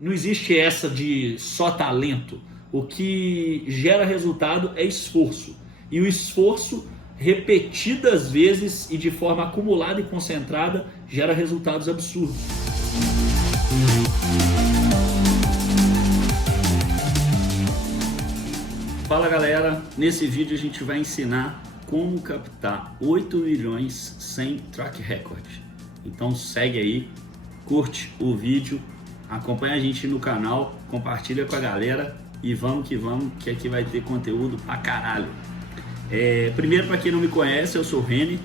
Não existe essa de só talento. O que gera resultado é esforço. E o esforço, repetidas vezes e de forma acumulada e concentrada, gera resultados absurdos. Fala galera, nesse vídeo a gente vai ensinar como captar 8 milhões sem track record. Então segue aí, curte o vídeo, acompanha a gente no canal, compartilha com a galera e vamos, que aqui vai ter conteúdo pra caralho. Primeiro, para quem não me conhece, eu sou o Reni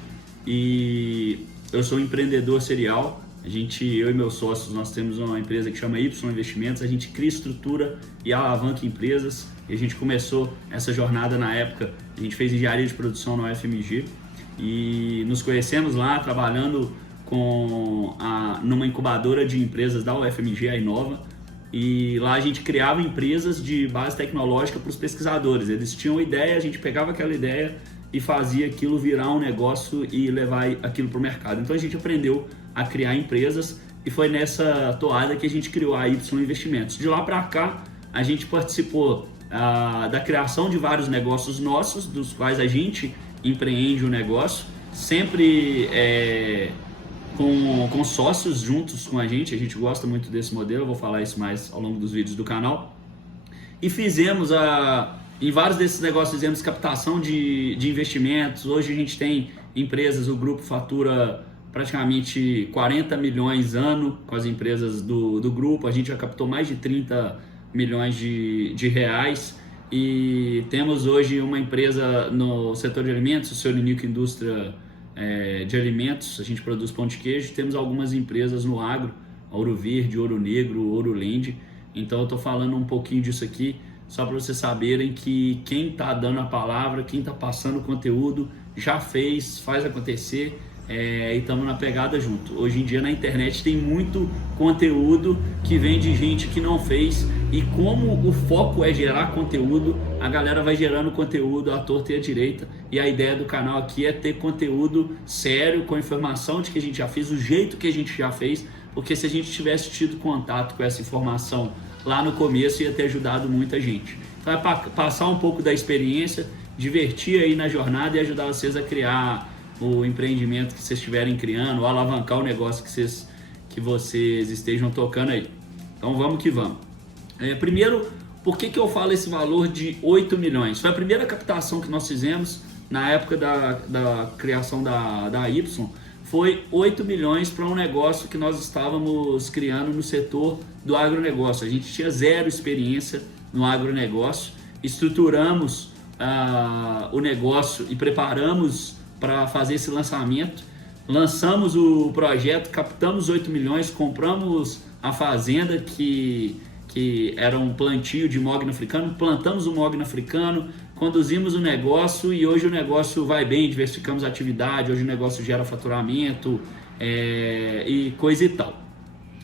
e eu sou um empreendedor serial. Eu e meus sócios, nós temos uma empresa que chama Y Investimentos. A gente cria estrutura e alavanca empresas. E a gente começou essa jornada na época, a gente fez engenharia de produção na UFMG e nos conhecemos lá trabalhando numa incubadora de empresas da UFMG, a Inova. E lá a gente criava empresas de base tecnológica para os pesquisadores. Eles tinham ideia, a gente pegava aquela ideia e fazia aquilo virar um negócio e levar aquilo para o mercado. Então a gente aprendeu a criar empresas e foi nessa toada que a gente criou a Y Investimentos. De lá para cá, a gente participou da criação de vários negócios nossos, dos quais a gente empreende o negócio, sempre com sócios juntos com a gente gosta muito desse modelo, eu vou falar isso mais ao longo dos vídeos do canal. E fizemos, em vários desses negócios, fizemos captação de investimentos. Hoje a gente tem empresas, o grupo fatura praticamente 40 milhões ano com as empresas do grupo, a gente já captou mais de 30 milhões de reais e temos hoje uma empresa no setor de alimentos, o seu Ninico Indústria de alimentos, a gente produz pão de queijo. Temos algumas empresas no agro, Ouro Verde, Ouro Negro, Ouro Land. Então eu estou falando um pouquinho disso aqui só para vocês saberem que quem está dando a palavra, quem está passando o conteúdo já faz acontecer. E estamos na pegada junto. Hoje em dia na internet tem muito conteúdo que vem de gente que não fez, e como o foco é gerar conteúdo, a galera vai gerando conteúdo à torta e à direita. E a ideia do canal aqui é ter conteúdo sério, com informação de que a gente já fez, o jeito que a gente já fez, porque se a gente tivesse tido contato com essa informação lá no começo, ia ter ajudado muita gente. Então é para passar um pouco da experiência, divertir aí na jornada e ajudar vocês a criar o empreendimento que vocês estiverem criando, ou alavancar o negócio que vocês estejam tocando aí. Então vamos que vamos. Primeiro, por que eu falo esse valor de 8 milhões? Foi a primeira captação que nós fizemos na época da criação da Y. Foi 8 milhões para um negócio que nós estávamos criando no setor do agronegócio. A gente tinha zero experiência no agronegócio, estruturamos o negócio e preparamos para fazer esse lançamento. Lançamos o projeto, captamos 8 milhões, compramos a fazenda que era um plantio de mogno africano, plantamos o mogno africano, conduzimos o negócio e hoje o negócio vai bem, diversificamos a atividade, hoje o negócio gera faturamento e coisa e tal.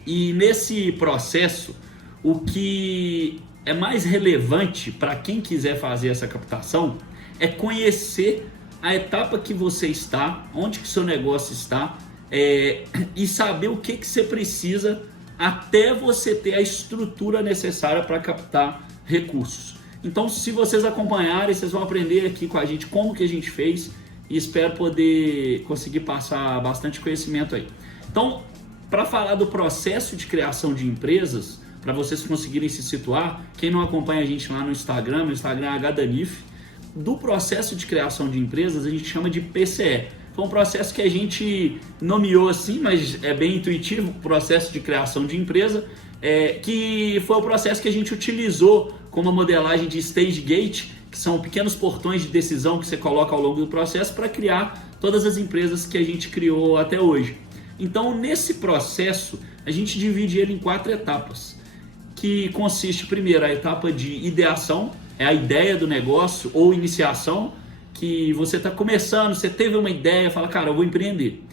E nesse processo, o que é mais relevante para quem quiser fazer essa captação é conhecer a etapa que você está, onde que seu negócio está, e saber o que você precisa até você ter a estrutura necessária para captar recursos. Então, se vocês acompanharem, vocês vão aprender aqui com a gente como que a gente fez e espero poder conseguir passar bastante conhecimento aí. Então, para falar do processo de criação de empresas, para vocês conseguirem se situar, quem não acompanha a gente lá no Instagram, meu Instagram é hdanif. Do processo de criação de empresas, a gente chama de PCE. Foi um processo que a gente nomeou assim, mas é bem intuitivo, processo de criação de empresa, que foi o processo que a gente utilizou como a modelagem de stage gate, que são pequenos portões de decisão que você coloca ao longo do processo para criar todas as empresas que a gente criou até hoje. Então, nesse processo, a gente divide ele em 4 etapas, que consiste, primeiro, a etapa de ideação, é a ideia do negócio ou iniciação, que você está começando, você teve uma ideia, fala, cara, eu vou empreender.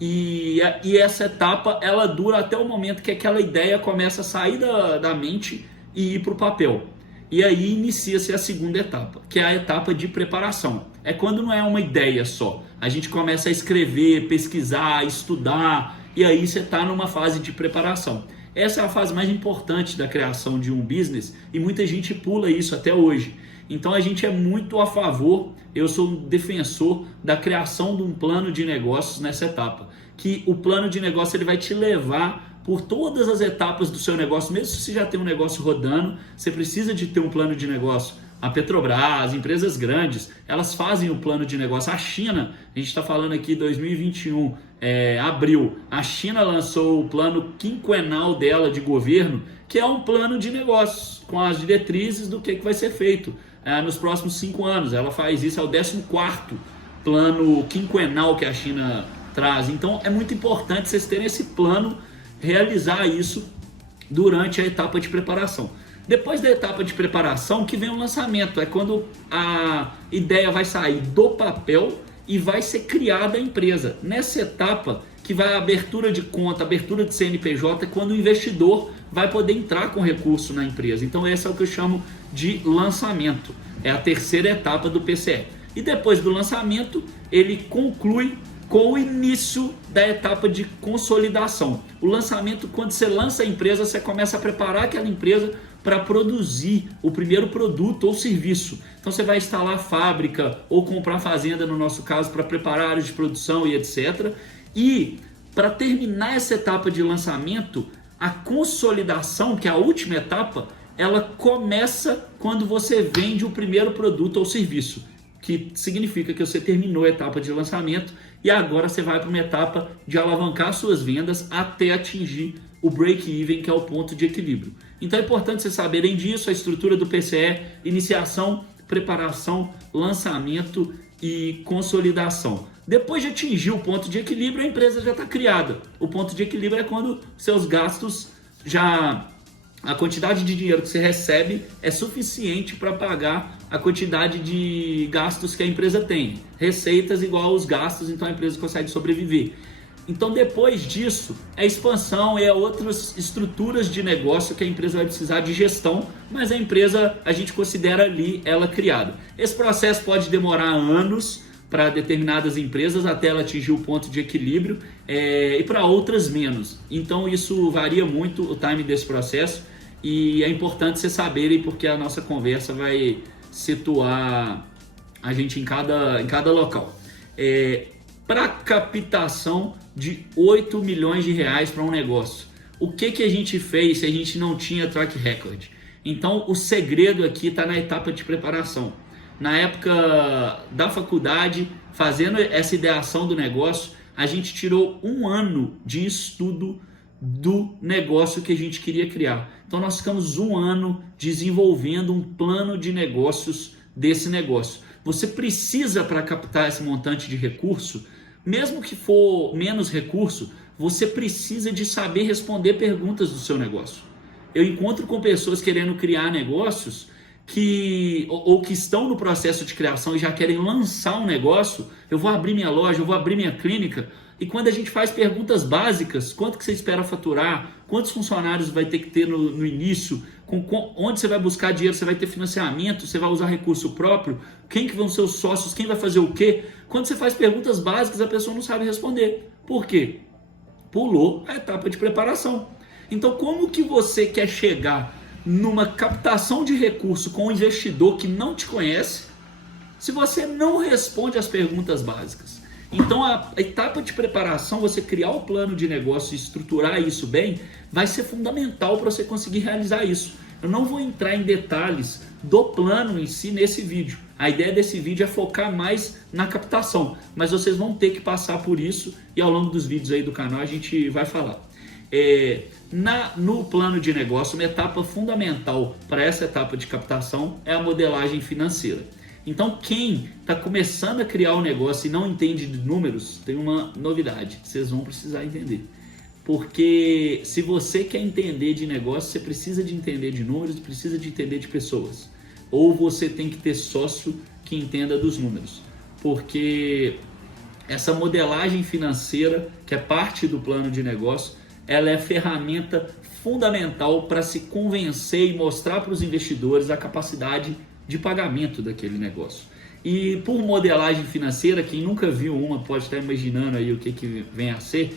E essa etapa, ela dura até o momento que aquela ideia começa a sair da mente e ir para o papel. E aí inicia-se a segunda etapa, que é a etapa de preparação. É quando não é uma ideia só. A gente começa a escrever, pesquisar, estudar, e aí você está numa fase de preparação. Essa é a fase mais importante da criação de um business e muita gente pula isso até hoje. Então a gente é muito a favor, eu sou um defensor da criação de um plano de negócios nessa etapa. Que o plano de negócio ele vai te levar por todas as etapas do seu negócio, mesmo se você já tem um negócio rodando, você precisa de ter um plano de negócio. A Petrobras, empresas grandes, elas fazem o plano de negócio. A China, a gente está falando aqui 2021, abril, a China lançou o plano quinquenal dela de governo, que é um plano de negócios, com as diretrizes do que vai ser feito nos próximos 5 anos. Ela faz isso, é o 14º plano quinquenal que a China traz. Então é muito importante vocês terem esse plano, realizar isso durante a etapa de preparação. Depois da etapa de preparação que vem o lançamento, é quando a ideia vai sair do papel e vai ser criada a empresa. Nessa etapa que vai a abertura de conta, abertura de CNPJ, é quando o investidor vai poder entrar com recurso na empresa. Então esse é o que eu chamo de lançamento, é a terceira etapa do PCE. E depois do lançamento ele conclui com o início da etapa de consolidação. O lançamento, quando você lança a empresa, você começa a preparar aquela empresa para produzir o primeiro produto ou serviço. Então você vai instalar fábrica ou comprar fazenda, no nosso caso, para preparar áreas de produção e etc. E para terminar essa etapa de lançamento, a consolidação, que é a última etapa, ela começa quando você vende o primeiro produto ou serviço, que significa que você terminou a etapa de lançamento e agora você vai para uma etapa de alavancar suas vendas até atingir o break-even, que é o ponto de equilíbrio. Então é importante vocês saberem disso, a estrutura do PCE: iniciação, preparação, lançamento e consolidação. Depois de atingir o ponto de equilíbrio, a empresa já está criada. O ponto de equilíbrio é quando seus gastos a quantidade de dinheiro que você recebe é suficiente para pagar a quantidade de gastos que a empresa tem. Receitas igual aos gastos, então a empresa consegue sobreviver. Então depois disso, é expansão e outras estruturas de negócio que a empresa vai precisar de gestão, mas a empresa a gente considera ali ela criada. Esse processo pode demorar anos para determinadas empresas até ela atingir o ponto de equilíbrio e para outras menos. Então isso varia muito o time desse processo e é importante vocês saberem, porque a nossa conversa vai situar a gente em cada local. Para captação de 8 milhões de reais para um negócio, o que a gente fez se a gente não tinha track record? Então o segredo aqui está na etapa de preparação. Na época da faculdade, fazendo essa ideação do negócio, a gente tirou 1 ano de estudo do negócio que a gente queria criar. Então nós ficamos 1 ano desenvolvendo um plano de negócios desse negócio. Você precisa, para captar esse montante de recurso, mesmo que for menos recurso, você precisa de saber responder perguntas do seu negócio. Eu encontro com pessoas querendo criar negócios que estão no processo de criação e já querem lançar um negócio. Eu vou abrir minha loja, eu vou abrir minha clínica. E quando a gente faz perguntas básicas, quanto que você espera faturar, quantos funcionários vai ter que ter no início, onde você vai buscar dinheiro, você vai ter financiamento, você vai usar recurso próprio, quem que vão ser os sócios, quem vai fazer o quê? Quando você faz perguntas básicas, a pessoa não sabe responder. Por quê? Pulou a etapa de preparação. Então, como que você quer chegar numa captação de recurso com um investidor que não te conhece, se você não responde as perguntas básicas? Então a etapa de preparação, você criar o plano de negócio e estruturar isso bem, vai ser fundamental para você conseguir realizar isso. Eu não vou entrar em detalhes do plano em si nesse vídeo. A ideia desse vídeo é focar mais na captação, mas vocês vão ter que passar por isso e ao longo dos vídeos aí do canal a gente vai falar. No plano de negócio, uma etapa fundamental para essa etapa de captação é a modelagem financeira. Então, quem está começando a criar o negócio e não entende de números, tem uma novidade, vocês vão precisar entender. Porque se você quer entender de negócio, você precisa de entender de números, precisa de entender de pessoas. Ou você tem que ter sócio que entenda dos números. Porque essa modelagem financeira, que é parte do plano de negócio, ela é a ferramenta fundamental para se convencer e mostrar para os investidores a capacidade de pagamento daquele negócio. E por modelagem financeira, quem nunca viu uma pode estar imaginando aí o que vem a ser.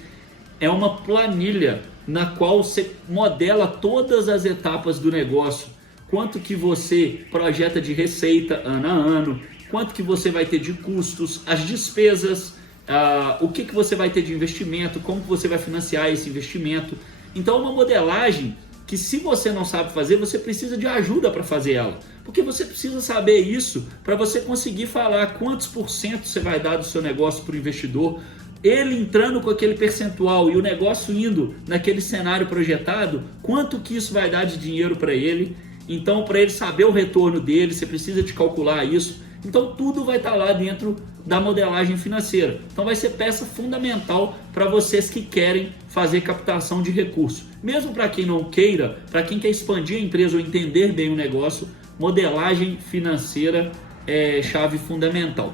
é uma planilha na qual você modela todas as etapas do negócio. Quanto que você projeta de receita ano a ano, quanto que você vai ter de custos, as despesas, o que você vai ter de investimento, como que você vai financiar esse investimento. Então, é uma modelagem que, se você não sabe fazer, você precisa de ajuda para fazer ela. Porque você precisa saber isso para você conseguir falar quantos por cento você vai dar do seu negócio para o investidor. Ele entrando com aquele percentual e o negócio indo naquele cenário projetado, quanto que isso vai dar de dinheiro para ele. Então, para ele saber o retorno dele, você precisa de calcular isso. Então, tudo vai estar lá dentro da modelagem financeira. Então, vai ser peça fundamental para vocês que querem fazer captação de recursos. Mesmo para quem não queira, para quem quer expandir a empresa ou entender bem o negócio, modelagem financeira é chave fundamental.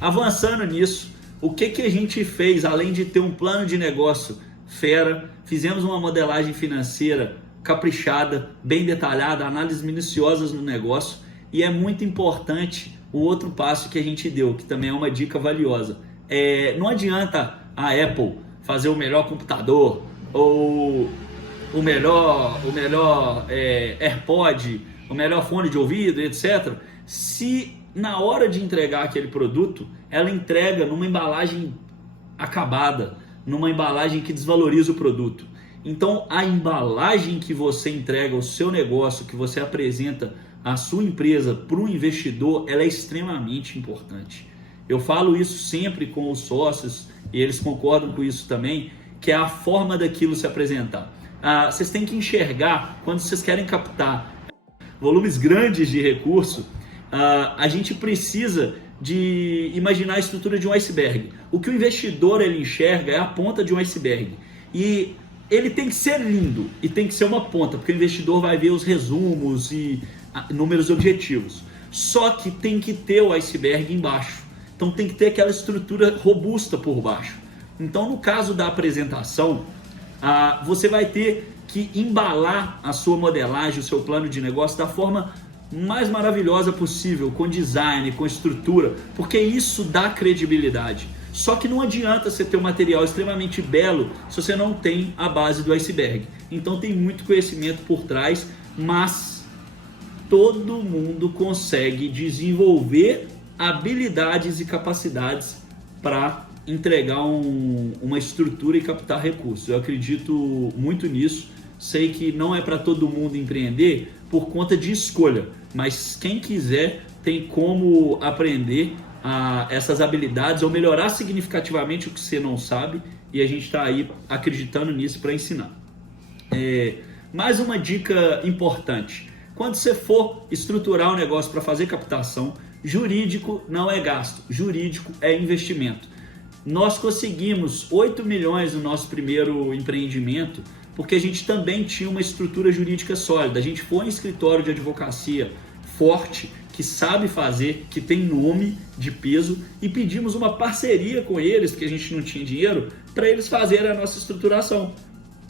Avançando nisso, o que a gente fez, além de ter um plano de negócio fera, fizemos uma modelagem financeira caprichada, bem detalhada, análises minuciosas no negócio, e é muito importante o outro passo que a gente deu, que também é uma dica valiosa. Não adianta a Apple fazer o melhor computador ou o melhor AirPod, o melhor fone de ouvido, etc., se na hora de entregar aquele produto, ela entrega numa embalagem acabada, numa embalagem que desvaloriza o produto. Então, a embalagem que você entrega ao seu negócio, que você apresenta a sua empresa para o investidor, ela é extremamente importante. Eu falo isso sempre com os sócios, e eles concordam com isso também, que é a forma daquilo se apresentar. Vocês têm que enxergar, quando vocês querem captar volumes grandes de recurso, a gente precisa de imaginar a estrutura de um iceberg. O que o investidor ele enxerga é a ponta de um iceberg. E ele tem que ser lindo e tem que ser uma ponta, porque o investidor vai ver os resumos e números objetivos. Só que tem que ter o iceberg embaixo. Então tem que ter aquela estrutura robusta por baixo. Então, no caso da apresentação, você vai ter que embalar a sua modelagem, o seu plano de negócio da forma mais maravilhosa possível, com design, com estrutura, porque isso dá credibilidade. Só que não adianta você ter um material extremamente belo se você não tem a base do iceberg. Então tem muito conhecimento por trás, mas todo mundo consegue desenvolver habilidades e capacidades para entregar uma estrutura e captar recursos. Eu acredito muito nisso. Sei que não é para todo mundo empreender por conta de escolha, mas quem quiser tem como aprender essas habilidades ou melhorar significativamente o que você não sabe, e a gente está aí acreditando nisso para ensinar. Mais uma dica importante: quando você for estruturar um negócio para fazer captação, jurídico não é gasto, jurídico é investimento. Nós conseguimos 8 milhões no nosso primeiro empreendimento porque a gente também tinha uma estrutura jurídica sólida. A gente foi em escritório de advocacia forte, que sabe fazer, que tem nome de peso, e pedimos uma parceria com eles, porque a gente não tinha dinheiro, para eles fazerem a nossa estruturação.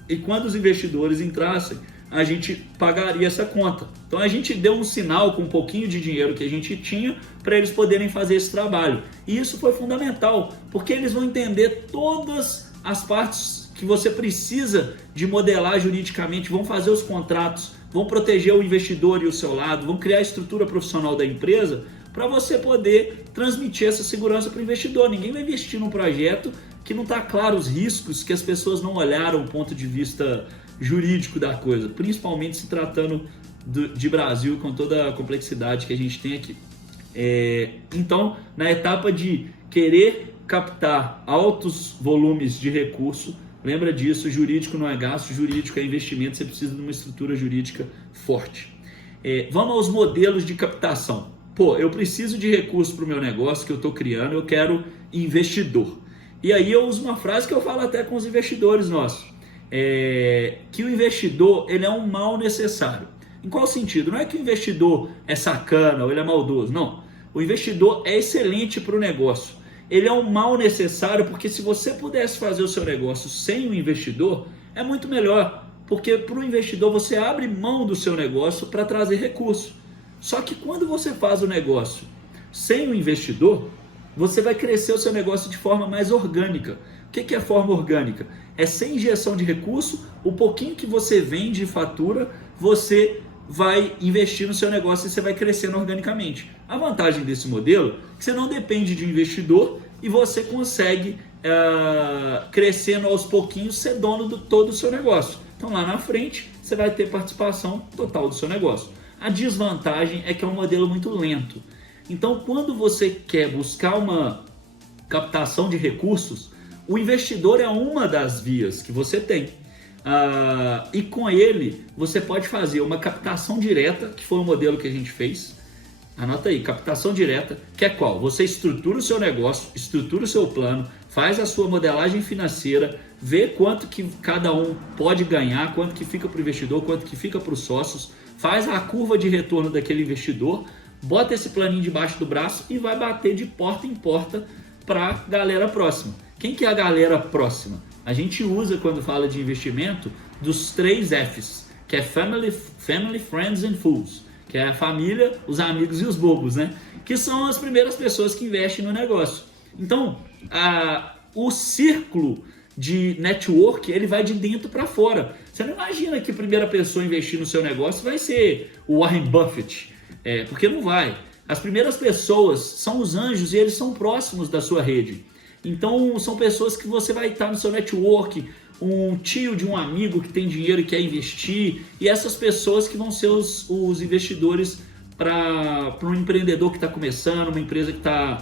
E quando os investidores entrassem, a gente pagaria essa conta. Então a gente deu um sinal com um pouquinho de dinheiro que a gente tinha para eles poderem fazer esse trabalho. E isso foi fundamental, porque eles vão entender todas as partes que você precisa de modelar juridicamente, vão fazer os contratos, vão proteger o investidor e o seu lado, vão criar a estrutura profissional da empresa para você poder transmitir essa segurança para o investidor. Ninguém vai investir num projeto que não está claro os riscos, que as pessoas não olharam o ponto de vista jurídico da coisa, principalmente se tratando de Brasil, com toda a complexidade que a gente tem aqui. Então, na etapa de querer captar altos volumes de recurso, lembra disso, jurídico não é gasto, jurídico é investimento, você precisa de uma estrutura jurídica forte. Vamos aos modelos de captação. Eu preciso de recurso para o meu negócio que eu estou criando, eu quero investidor. E aí eu uso uma frase que eu falo até com os investidores nossos, que o investidor ele é um mal necessário. Em qual sentido? Não é que o investidor é sacana ou ele é maldoso, não. O investidor é excelente para o negócio. Ele é um mal necessário porque se você pudesse fazer o seu negócio sem o investidor, é muito melhor. Porque para o investidor você abre mão do seu negócio para trazer recurso. Só que quando você faz o negócio sem o investidor, você vai crescer o seu negócio de forma mais orgânica. O que é forma orgânica? É sem injeção de recurso, o pouquinho que você vende e fatura, você vai investir no seu negócio e você vai crescendo organicamente. A vantagem desse modelo é que você não depende de investidor e você consegue, crescendo aos pouquinhos, ser dono de todo o seu negócio. Então lá na frente você vai ter participação total do seu negócio. A desvantagem é que é um modelo muito lento. Então quando você quer buscar uma captação de recursos, o investidor é uma das vias que você tem. E com ele você pode fazer uma captação direta, que foi o modelo que a gente fez. Anota aí, captação direta, que é qual? Você estrutura o seu negócio, estrutura o seu plano, faz a sua modelagem financeira, vê quanto que cada um pode ganhar, quanto que fica para o investidor, quanto que fica para os sócios, faz a curva de retorno daquele investidor, bota esse planinho debaixo do braço e vai bater de porta em porta para a galera próxima. Quem que é a galera próxima? A gente usa, quando fala de investimento, dos 3 Fs, que é Family, Friends and Fools, que é a família, os amigos e os bobos, né? Que são as primeiras pessoas que investem no negócio. Então, o círculo de network, ele vai de dentro para fora. Você não imagina que a primeira pessoa a investir no seu negócio vai ser o Warren Buffett, porque não vai. As primeiras pessoas são os anjos e eles são próximos da sua rede. Então são pessoas que você vai estar no seu network, um tio de um amigo que tem dinheiro e quer investir, e essas pessoas que vão ser os investidores para um empreendedor que está começando, uma empresa que está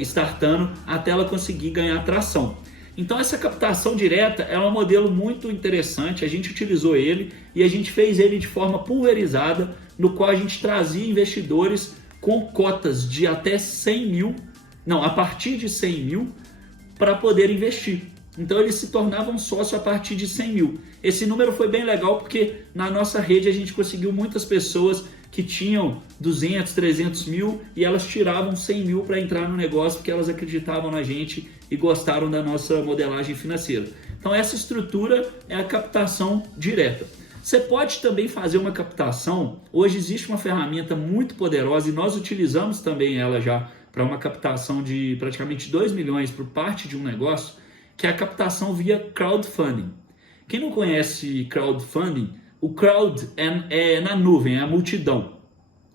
startando, até ela conseguir ganhar tração. Então essa captação direta é um modelo muito interessante, a gente utilizou ele e a gente fez ele de forma pulverizada, no qual a gente trazia investidores com cotas de até 100 mil, não, a partir de 100 mil, para poder investir. Então eles se tornavam sócio a partir de 100 mil. Esse número foi bem legal porque na nossa rede a gente conseguiu muitas pessoas que tinham 200, 300 mil e elas tiravam 100 mil para entrar no negócio porque elas acreditavam na gente e gostaram da nossa modelagem financeira. Então essa estrutura é a captação direta. Você pode também fazer uma captação, hoje existe uma ferramenta muito poderosa e nós utilizamos também ela já para uma captação de praticamente 2 milhões por parte de um negócio, que é a captação via crowdfunding. Quem não conhece crowdfunding, o crowd é na nuvem, é a multidão.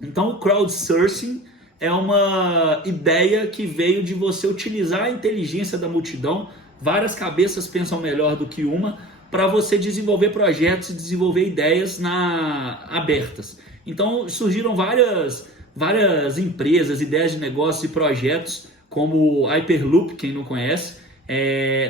Então o crowdsourcing é uma ideia que veio de você utilizar a inteligência da multidão, várias cabeças pensam melhor do que uma, para você desenvolver projetos e desenvolver ideias abertas. Então surgiram várias empresas, ideias de negócios e projetos, como Hyperloop, quem não conhece,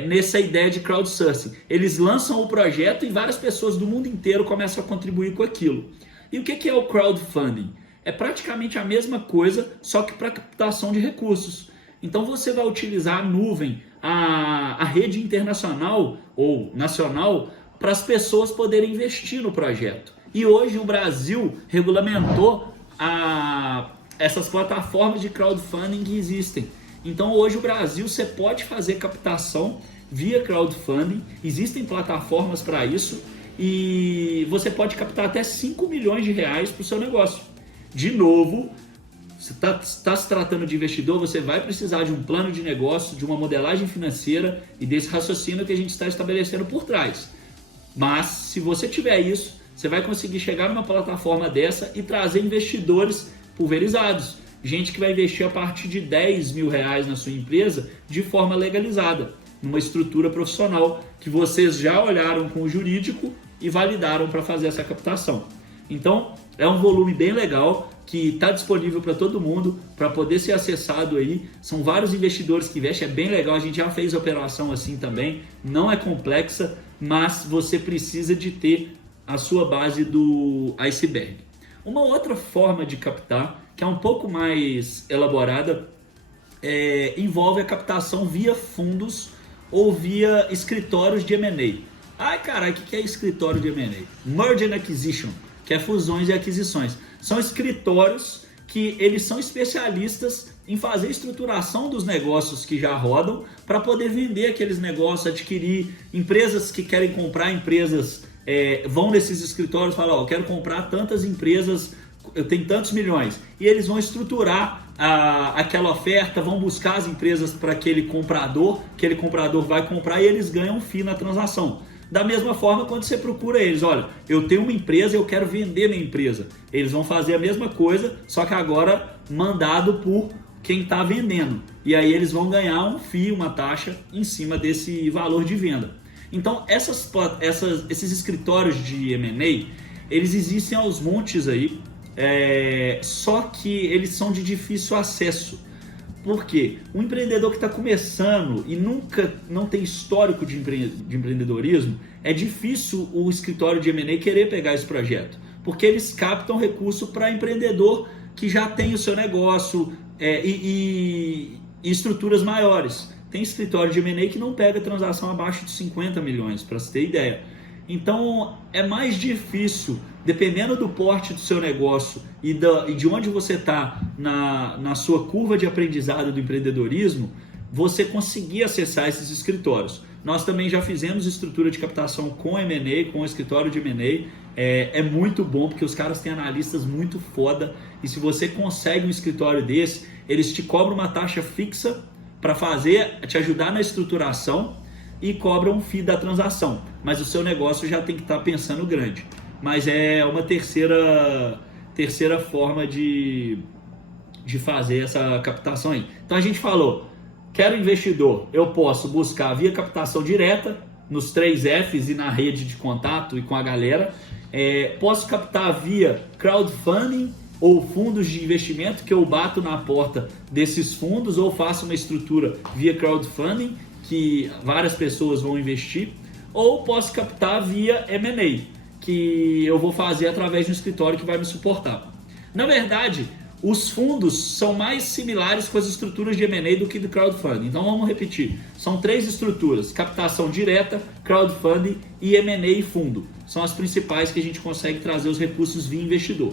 nessa ideia de crowdsourcing. Eles lançam o projeto e várias pessoas do mundo inteiro começam a contribuir com aquilo. E o que é o crowdfunding? É praticamente a mesma coisa, só que para captação de recursos. Então você vai utilizar a nuvem, a rede internacional ou nacional, para as pessoas poderem investir no projeto. E hoje o Brasil regulamentou essas plataformas de crowdfunding que existem. Então hoje o Brasil você pode fazer captação via crowdfunding, existem plataformas para isso e você pode captar até 5 milhões de reais para o seu negócio. De novo, se está se tratando de investidor, você vai precisar de um plano de negócio, de uma modelagem financeira e desse raciocínio que a gente está estabelecendo por trás. Mas se você tiver isso, você vai conseguir chegar numa plataforma dessa e trazer investidores pulverizados. Gente que vai investir a partir de 10 mil reais na sua empresa de forma legalizada, numa estrutura profissional que vocês já olharam com o jurídico e validaram para fazer essa captação. Então, é um volume bem legal que está disponível para todo mundo, para poder ser acessado aí. São vários investidores que investem, é bem legal, a gente já fez operação assim também, não é complexa, mas você precisa de ter a sua base do iceberg. Uma outra forma de captar, que é um pouco mais elaborada, envolve a captação via fundos ou via escritórios de M&A. Ai, caralho, o que é escritório de M&A? Merger and Acquisition, que é fusões e aquisições. São escritórios que eles são especialistas em fazer estruturação dos negócios que já rodam para poder vender aqueles negócios, adquirir empresas que querem comprar empresas, vão nesses escritórios e falam, eu quero comprar tantas empresas eu tenho tantos milhões. E eles vão estruturar aquela oferta, vão buscar as empresas para aquele comprador vai comprar e eles ganham um FII na transação. Da mesma forma, quando você procura eles, olha, eu tenho uma empresa, eu quero vender minha empresa. Eles vão fazer a mesma coisa, só que agora mandado por quem está vendendo. E aí eles vão ganhar um FII, uma taxa em cima desse valor de venda. Então, esses escritórios de M&A, eles existem aos montes aí, só que eles são de difícil acesso. Por quê? Um empreendedor que está começando e não tem histórico de empreendedorismo, é difícil o escritório de M&A querer pegar esse projeto, porque eles captam recurso para empreendedor que já tem o seu negócio e estruturas maiores. Tem escritório de M&A que não pega transação abaixo de 50 milhões, para você ter ideia. Então é mais difícil, dependendo do porte do seu negócio e de onde você está na sua curva de aprendizado do empreendedorismo, você conseguir acessar esses escritórios. Nós também já fizemos estrutura de captação com M&A, com o escritório de M&A. É muito bom porque os caras têm analistas muito foda e se você consegue um escritório desse, eles te cobram uma taxa fixa para te ajudar na estruturação e cobram um FII da transação, mas o seu negócio já tem que estar pensando grande. Mas é uma terceira forma de fazer essa captação aí. Então a gente falou, quero investidor, eu posso buscar via captação direta, nos 3 Fs e na rede de contato e com a galera. Posso captar via crowdfunding ou fundos de investimento, que eu bato na porta desses fundos ou faço uma estrutura via crowdfunding, que várias pessoas vão investir, ou posso captar via M&A, que eu vou fazer através de um escritório que vai me suportar. Na verdade, os fundos são mais similares com as estruturas de M&A do que do crowdfunding. Então vamos repetir, são 3 estruturas: captação direta, crowdfunding e M&A e fundo. São as principais que a gente consegue trazer os recursos via investidor.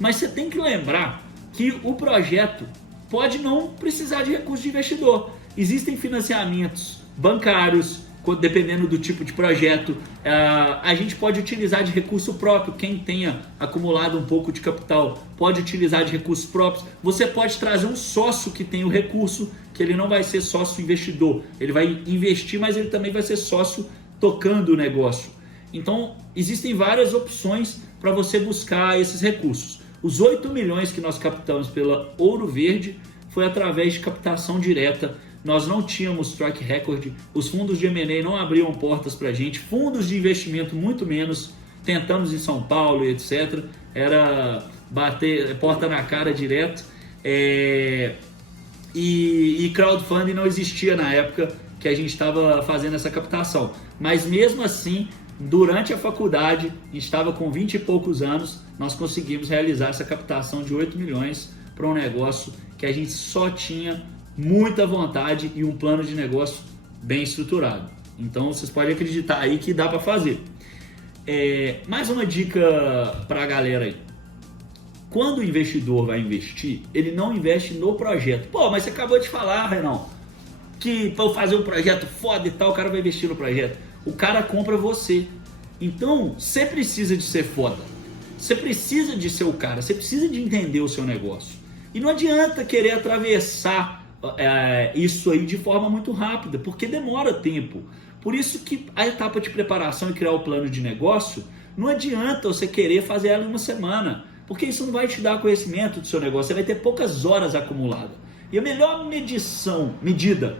Mas você tem que lembrar que o projeto pode não precisar de recurso de investidor. Existem financiamentos bancários, dependendo do tipo de projeto. A gente pode utilizar de recurso próprio. Quem tenha acumulado um pouco de capital pode utilizar de recursos próprios. Você pode trazer um sócio que tem o recurso, que ele não vai ser sócio investidor. Ele vai investir, mas ele também vai ser sócio tocando o negócio. Então, existem várias opções para você buscar esses recursos. Os 8 milhões que nós captamos pela Ouro Verde foi através de captação direta. Nós não tínhamos track record, os fundos de M&A não abriam portas para a gente, fundos de investimento muito menos, tentamos em São Paulo e etc. Era bater porta na cara direto. E crowdfunding não existia na época que a gente estava fazendo essa captação. Mas mesmo assim, durante a faculdade, a gente estava com 20 e poucos anos, nós conseguimos realizar essa captação de 8 milhões para um negócio que a gente só tinha muita vontade e um plano de negócio bem estruturado. Então vocês podem acreditar aí que dá para fazer. Mais uma dica para a galera aí. Quando o investidor vai investir, ele não investe no projeto. Pô, mas você acabou de falar, Renão, que para eu fazer um projeto foda e tal, o cara vai investir no projeto. O cara compra você. Então, você precisa de ser foda. Você precisa de ser o cara. Você precisa de entender o seu negócio. E não adianta querer atravessar isso aí de forma muito rápida, porque demora tempo. Por isso que a etapa de preparação e criar o plano de negócio, não adianta você querer fazer ela em uma semana, porque isso não vai te dar conhecimento do seu negócio. Você vai ter poucas horas acumuladas. E a melhor medida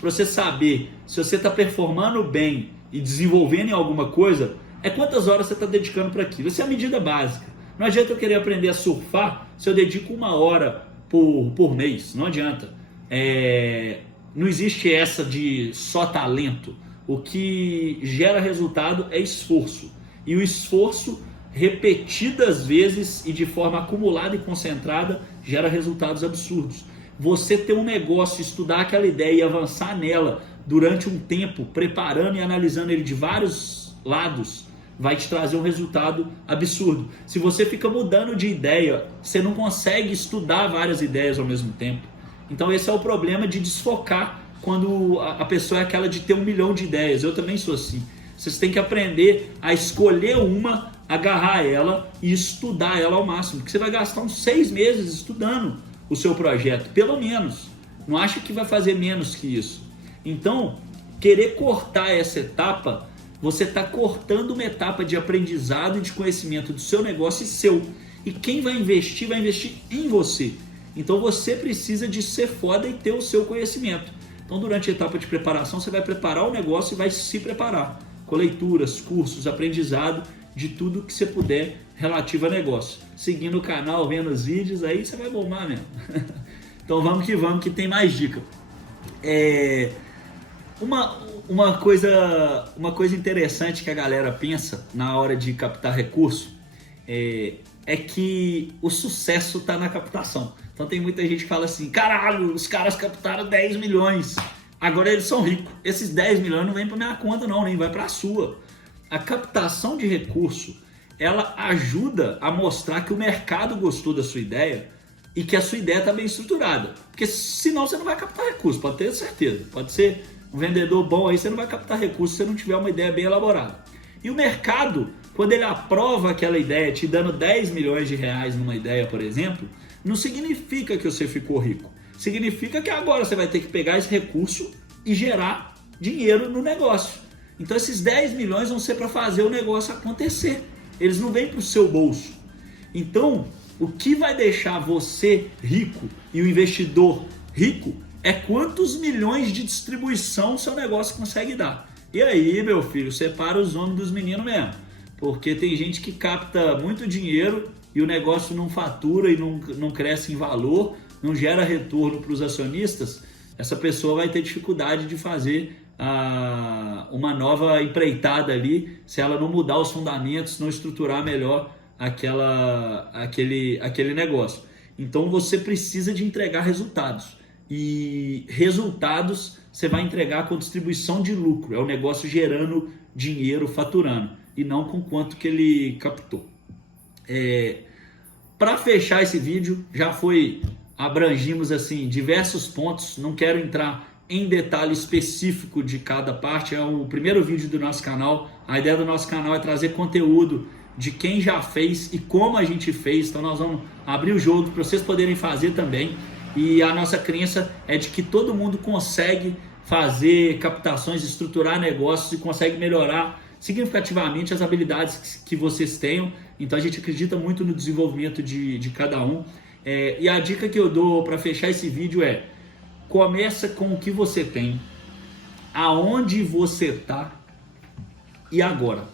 para você saber se você está performando bem e desenvolvendo em alguma coisa, é quantas horas você está dedicando para aquilo. Essa é a medida básica. Não adianta eu querer aprender a surfar se eu dedico 1 hora por mês. Não adianta. Não existe essa de só talento. O que gera resultado é esforço. E o esforço, repetidas vezes e de forma acumulada e concentrada, gera resultados absurdos. Você ter um negócio, estudar aquela ideia e avançar nela durante um tempo, preparando e analisando ele de vários lados, vai te trazer um resultado absurdo. Se você fica mudando de ideia, você não consegue estudar várias ideias ao mesmo tempo. Então esse é o problema de desfocar quando a pessoa é aquela de ter 1 milhão de ideias. Eu também sou assim. Vocês têm que aprender a escolher uma agarrar ela e estudar ela ao máximo, porque você vai gastar uns 6 meses estudando o seu projeto, pelo menos. Não acha que vai fazer menos que isso. Então, querer cortar essa etapa, você está cortando uma etapa de aprendizado e de conhecimento do seu negócio e seu. E quem vai investir em você. Então você precisa de ser foda e ter o seu conhecimento. Então durante a etapa de preparação você vai preparar o negócio e vai se preparar. Com leituras, cursos, aprendizado, de tudo que você puder relativo a negócio. Seguindo o canal, vendo os vídeos, aí você vai bombar mesmo. Então vamos que tem mais dica. Uma coisa interessante que a galera pensa na hora de captar recurso é que o sucesso está na captação. Então tem muita gente que fala assim, caralho, os caras captaram 10 milhões, agora eles são ricos. Esses 10 milhões não vêm para minha conta não, nem vai para a sua. A captação de recurso, ela ajuda a mostrar que o mercado gostou da sua ideia e que a sua ideia está bem estruturada. Porque senão você não vai captar recurso, pode ter certeza. Pode ser um vendedor bom aí, você não vai captar recurso se você não tiver uma ideia bem elaborada. E o mercado, quando ele aprova aquela ideia, te dando 10 milhões de reais numa ideia, por exemplo, não significa que você ficou rico. Significa que agora você vai ter que pegar esse recurso e gerar dinheiro no negócio. Então esses 10 milhões vão ser para fazer o negócio acontecer. Eles não vêm para o seu bolso. Então, o que vai deixar você rico e o investidor rico é quantos milhões de distribuição seu negócio consegue dar. E aí, meu filho, separa os homens dos meninos mesmo. Porque tem gente que capta muito dinheiro e o negócio não fatura e não cresce em valor, não gera retorno para os acionistas. Essa pessoa vai ter dificuldade de fazer uma nova empreitada ali se ela não mudar os fundamentos, não estruturar melhor aquele negócio. Então você precisa de entregar resultados. E resultados você vai entregar com distribuição de lucro. É o negócio gerando dinheiro, faturando. E não com quanto que ele captou. Para fechar esse vídeo, abrangimos assim diversos pontos. Não quero entrar em detalhe específico de cada parte. É o primeiro vídeo do nosso canal. A ideia do nosso canal é trazer conteúdo de quem já fez e como a gente fez. Então nós vamos abrir o jogo para vocês poderem fazer também. E a nossa crença é de que todo mundo consegue fazer captações, estruturar negócios e consegue melhorar significativamente as habilidades que vocês tenham. Então a gente acredita muito no desenvolvimento de cada um. E a dica que eu dou para fechar esse vídeo é: começa com o que você tem, aonde você está e agora.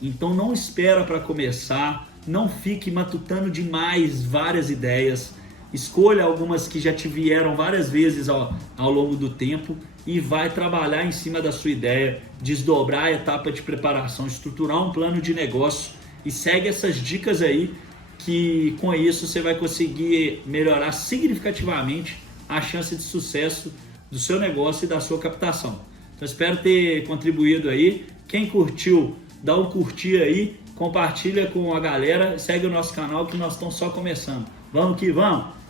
Então não espera para começar, não fique matutando demais várias ideias. Escolha algumas que já te vieram várias vezes ao longo do tempo e vai trabalhar em cima da sua ideia, desdobrar a etapa de preparação, estruturar um plano de negócio e segue essas dicas aí, que com isso você vai conseguir melhorar significativamente a chance de sucesso do seu negócio e da sua captação. Então espero ter contribuído aí. Quem curtiu, dá um curtir aí, compartilha com a galera, segue o nosso canal que nós estamos só começando. Vamos que vamos!